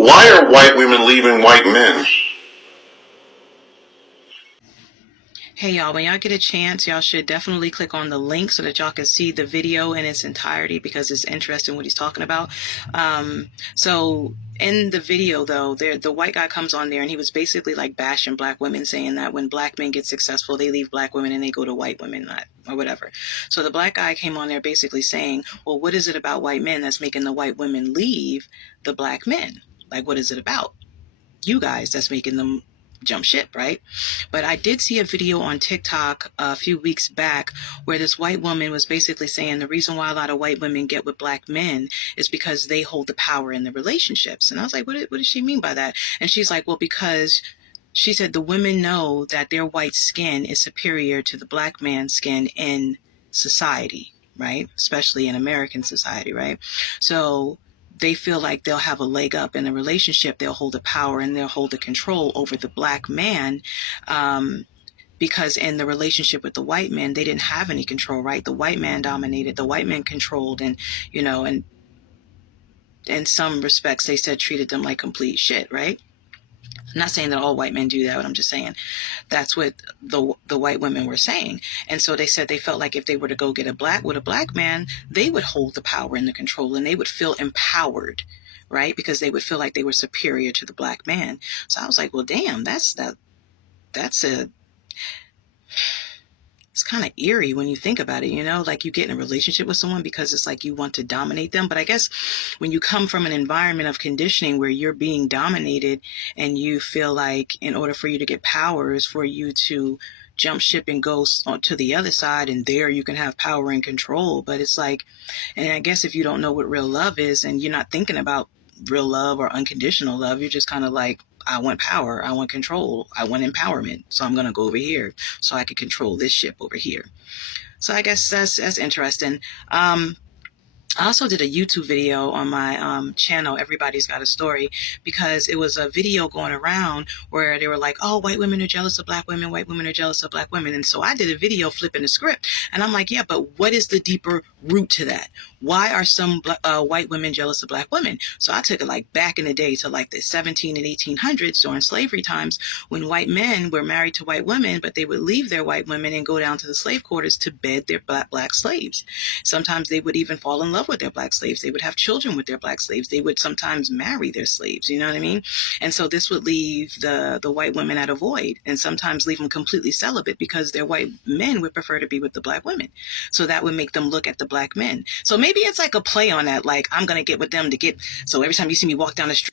Why are white women leaving white men? Hey y'all, when y'all get a chance, y'all should definitely click on the link so that y'all can see the video in its entirety, because it's interesting what he's talking about. So in the video though, the white guy comes on there and he was basically like bashing black women, saying that when black men get successful, they leave black women and they go to white women, or whatever. So the black guy came on there basically saying, well, what is it about white men that's making the white women leave the black men? Like, what is it about you guys that's making them jump ship, right? But I did see a video on TikTok a few weeks back where this white woman was basically saying the reason why a lot of white women get with black men is because they hold the power in the relationships. And I was like, what does she mean by that? And she's like, well, because she said the women know that their white skin is superior to the black man's skin in society, right? Especially in American society, right? So they feel like they'll have a leg up in the relationship. They'll hold the power and they'll hold the control over the black man, because in the relationship with the white man, they didn't have any control, right? The white man dominated, the white man controlled, and, you know, and in some respects, they said treated them like complete shit, right? I'm not saying that all white men do that, but I'm just saying that's what the white women were saying. And so they said they felt like if they were to go get a black man, they would hold the power and the control, and they would feel empowered, right? Because they would feel like they were superior to the black man. So I was like, well, damn, it's kind of eerie when you think about it, you know, like you get in a relationship with someone because it's like you want to dominate them. But I guess when you come from an environment of conditioning where you're being dominated and you feel like in order for you to get power is for you to jump ship and go to the other side, and there you can have power and control. But it's like, and I guess if you don't know what real love is and you're not thinking about real love or unconditional love, you're just kind of like, I want power, I want control, I want empowerment, so I'm going to go over here so I can control this ship over here. So I guess that's interesting. I also did a YouTube video on my channel, Everybody's Got a Story, because it was a video going around where they were like, oh, white women are jealous of black women, white women are jealous of black women. And so I did a video flipping the script, and I'm like, yeah, but what is the deeper root to that? Why are some white women jealous of black women? So I took it like back in the day to like the 17 and 1800s during slavery times, when white men were married to white women, but they would leave their white women and go down to the slave quarters to bed their black slaves. Sometimes they would even fall in love with their black slaves. They would have children with their black slaves. They would sometimes marry their slaves, you know what I mean? And so this would leave the white women at a void, and sometimes leave them completely celibate because their white men would prefer to be with the black women. So that would make them look at the black men. So maybe it's like a play on that, like, I'm going to get with them to get, so every time you see me walk down the street,